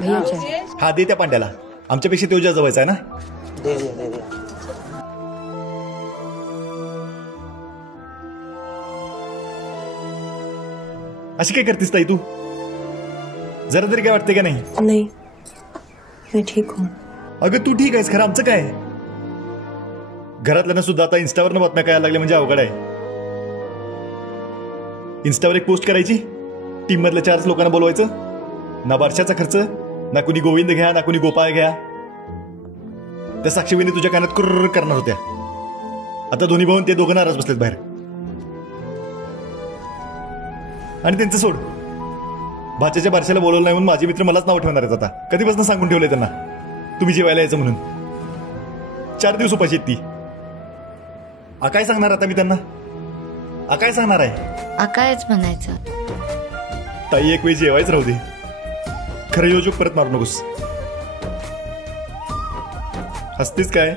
भैया चाय। हा दे त्या पांड्याला, आमच्यापेक्षा तो जास्त जवळचा आहे ना. दे दे दे दे. अशी काय करतेस ताई तू? जरा तरी काय वाटते का नाही? नहीं, मैं ठीक हूँ. अगं तू ठीक आहेस, खरं आमचं काय? घरातल्यांना सुद्धा आता इन्स्टावरनं बातम्या कळायला लागल्या म्हणजे अवघड आहे. इन्स्टावर एक पोस्ट करायची, टीम मधल्या 4 लोकांना बोलवायचं, ना बारशाचा खर्च, ना कुणी गोविंद घ्या ना कुणी गोपाळ घ्या. त्या साक्षीबाईंनी तुझ्या कानात कुर्र करणार होत्या. आता दोन्ही भाऊन ते दोघं नाराज बसलेत बाहेर. आणि त्यांचं सोड, भाच्याच्या बारशाला बोलवलं नाही म्हणून माझे मित्र मलाच नाव ठेवणार आहेत. आता कधीपासून सांगून ठेवलंय त्यांना तुम्ही जेवायला यायचं म्हणून. 4 दिवस उपाशी आहेत ती. काय सांगणार आता मी त्यांना? काय सांगणार आहे? कायच म्हणायचं. ताई एक वेळ जेवायच राहू दे, खरं योजक परत मारू नकोस. हसतीस काय?